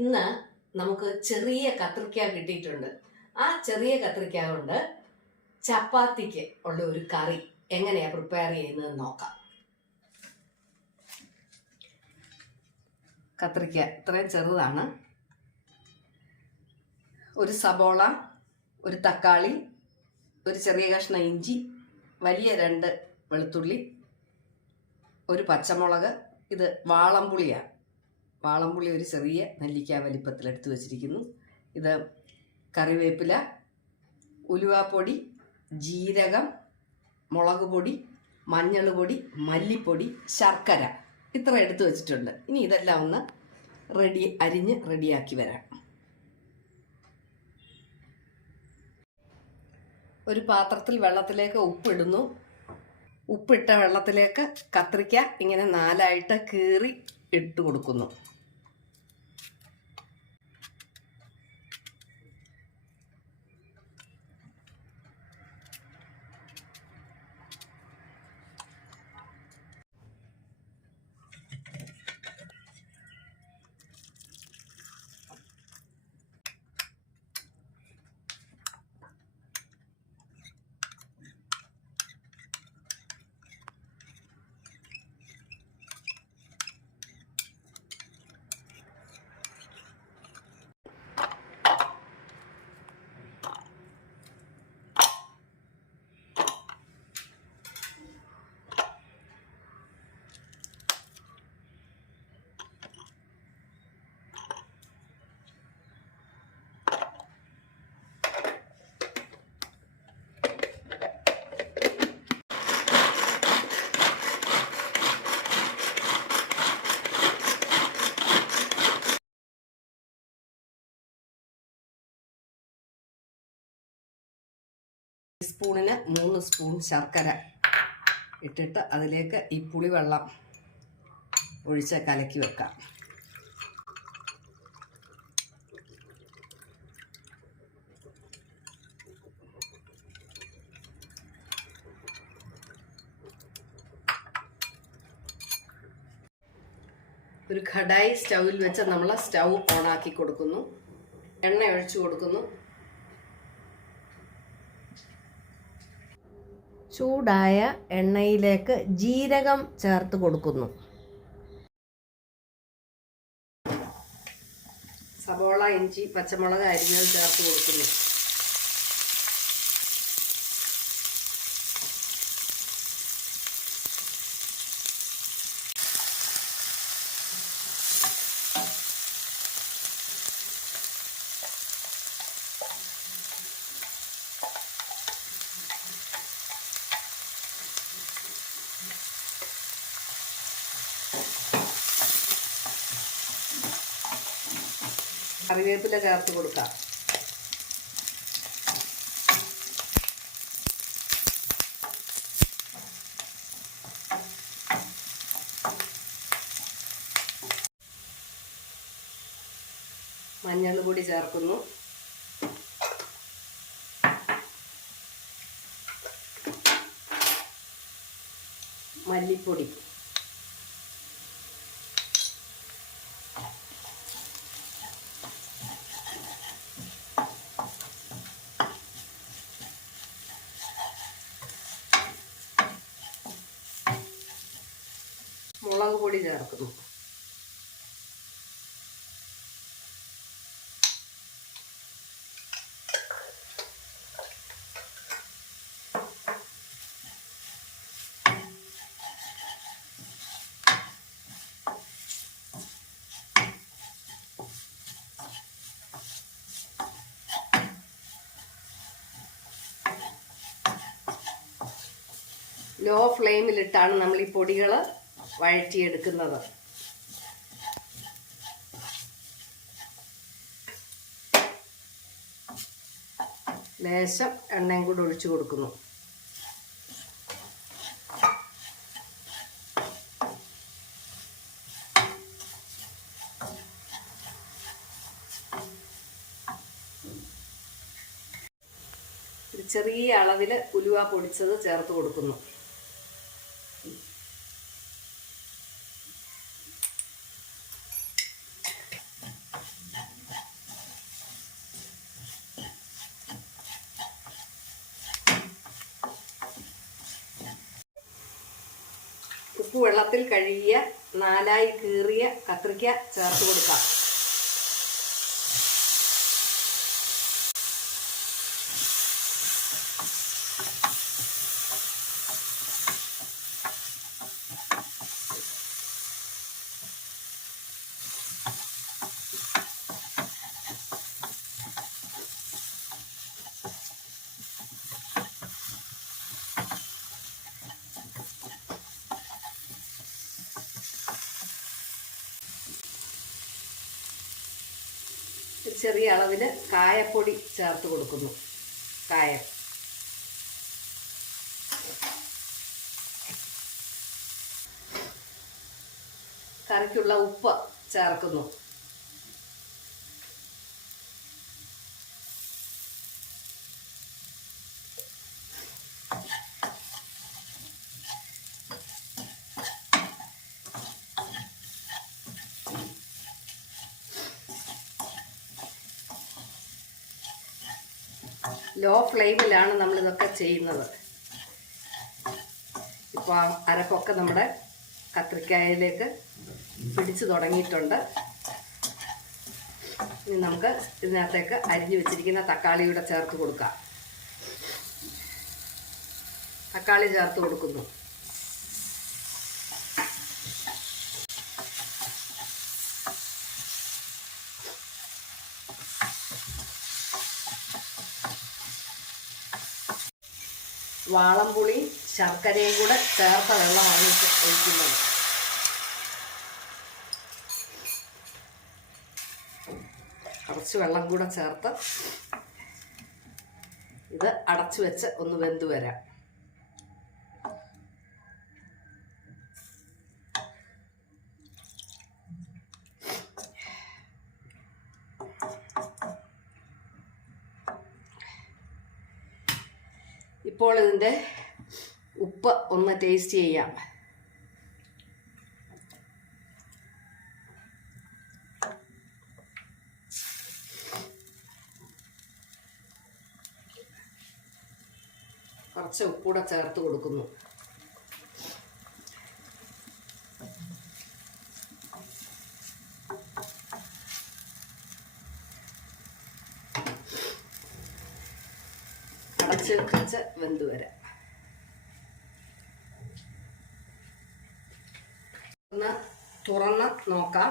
ഇന്ന് നമുക്ക് ചെറിയ കത്രിക്ക കിട്ടിയിട്ടുണ്ട്. ആ ചെറിയ കത്രിക്ക കൊണ്ട് ചപ്പാത്തിക്ക് ഉള്ള ഒരു കറി എങ്ങനെയാ പ്രിപ്പയർ ചെയ്യുന്നത് നോക്കാം. കത്രിക്ക ഇത്രയും ചെറുതാണ്. ഒരു സബോള ഒരു തക്കാളി ഒരു ചെറിയ കഷ്ണം ഇഞ്ചി വലിയ രണ്ട് വെളുത്തുള്ളി ഒരു പച്ചമുളക് ഇത് വാളംപുളിയാണ്. വാളംപുളി ഒരു ചെറിയ നെല്ലിക്ക വലിപ്പത്തിലെടുത്ത് വച്ചിരിക്കുന്നു. ഇത് കറിവേപ്പില ഉലുവാപ്പൊടി ജീരകം മുളക് പൊടി മഞ്ഞൾ പൊടി മല്ലിപ്പൊടി ശർക്കര ഇത്ര എടുത്തു വെച്ചിട്ടുണ്ട്. ഇനി ഇതെല്ലാം ഒന്ന് റെഡി അരിഞ്ഞ് റെഡിയാക്കി വരാം. ഒരു പാത്രത്തിൽ വെള്ളത്തിലേക്ക് ഉപ്പിടുന്നു. ഉപ്പിട്ട വെള്ളത്തിലേക്ക് കത്രിക്ക ഇങ്ങനെ നാലായിട്ട് കീറി ഇട്ട് കൊടുക്കുന്നു. സ്പൂണിന് മൂന്ന് സ്പൂൺ ശർക്കര ഇട്ടിട്ട് അതിലേക്ക് ഈ പുളിവെള്ളം ഒഴിച്ച് കലക്കി വെക്കാം. ഒരു ഘടായി സ്റ്റൗവിൽ വെച്ച് നമ്മൾ സ്റ്റൗ ഓണാക്കി കൊടുക്കുന്നു. എണ്ണ ഒഴിച്ചു കൊടുക്കുന്നു. ചൂടായ എണ്ണയിലേക്ക് ജീരകം ചേർത്ത് കൊടുക്കുന്നു. സബോള ഇഞ്ചി പച്ചമുളക് അരിഞ്ഞത് ചേർത്ത് കൊടുക്കുന്നു. കറിവേപ്പില ചേർത്ത് കൊടുക്കാം. മഞ്ഞൾ പൊടി ചേർക്കുന്നു. മല്ലിപ്പൊടി മുളക് പൊടി ചേർക്കുന്നു. ലോ ഫ്ലെയിമിലിട്ടാണ് നമ്മൾ ഈ പൊടികൾ വഴറ്റിയെടുക്കുന്നത്. ലേശം എണ്ണയും കൂടെ ഒഴിച്ചു കൊടുക്കുന്നു. ചെറിയ അളവിൽ ഉലുവ പൊടിച്ചത് ചേർത്ത് കൊടുക്കുന്നു. ഉപ്പ് വെള്ളത്തിൽ കഴുകിയ നാലായി കീറിയ കത്രിക്ക ചേർത്ത് കൊടുക്കാം. ചെറിയ അളവിൽ കായപ്പൊടി ചേർത്ത് കൊടുക്കുന്നു. കായ. കറിക്കുള്ള ഉപ്പ് ചേർക്കുന്നു. ലോ ഫ്ലെയിമിലാണ് നമ്മൾ ഇതൊക്കെ ചെയ്യുന്നത് ഇപ്പോൾ അരപ്പൊക്കെ നമ്മുടെ കത്രിക്കായയിലേക്ക് പിടിച്ചു തുടങ്ങിയിട്ടുണ്ട്. ഇനി നമുക്ക് ഇതിനകത്തേക്ക് അരിഞ്ഞു വെച്ചിരിക്കുന്ന തക്കാളിയുടെ ചേർത്ത് കൊടുക്കാം. തക്കാളി ചേർത്ത് കൊടുക്കുന്നു. വാളംപുളി ശർക്കരയും കൂടെ ചേർത്ത വെള്ളമാണ് ഒഴിക്കുന്നത്. കുറച്ച് വെള്ളം കൂടെ ചേർത്ത് ഇത് അടച്ചു വെച്ച് ഒന്ന് വെന്ത് വരാം. ഇപ്പോൾ ഇതിന്റെ ഉപ്പ് ഒന്ന് ടേസ്റ്റ് ചെയ്യാം. കുറച്ച് ഉപ്പൂടെ ചേർത്ത് കൊടുക്കുന്നു. അടച്ച് വെച്ച് വെന്ത് വരാം ഒന്ന് തുറന്ന് നോക്കാം.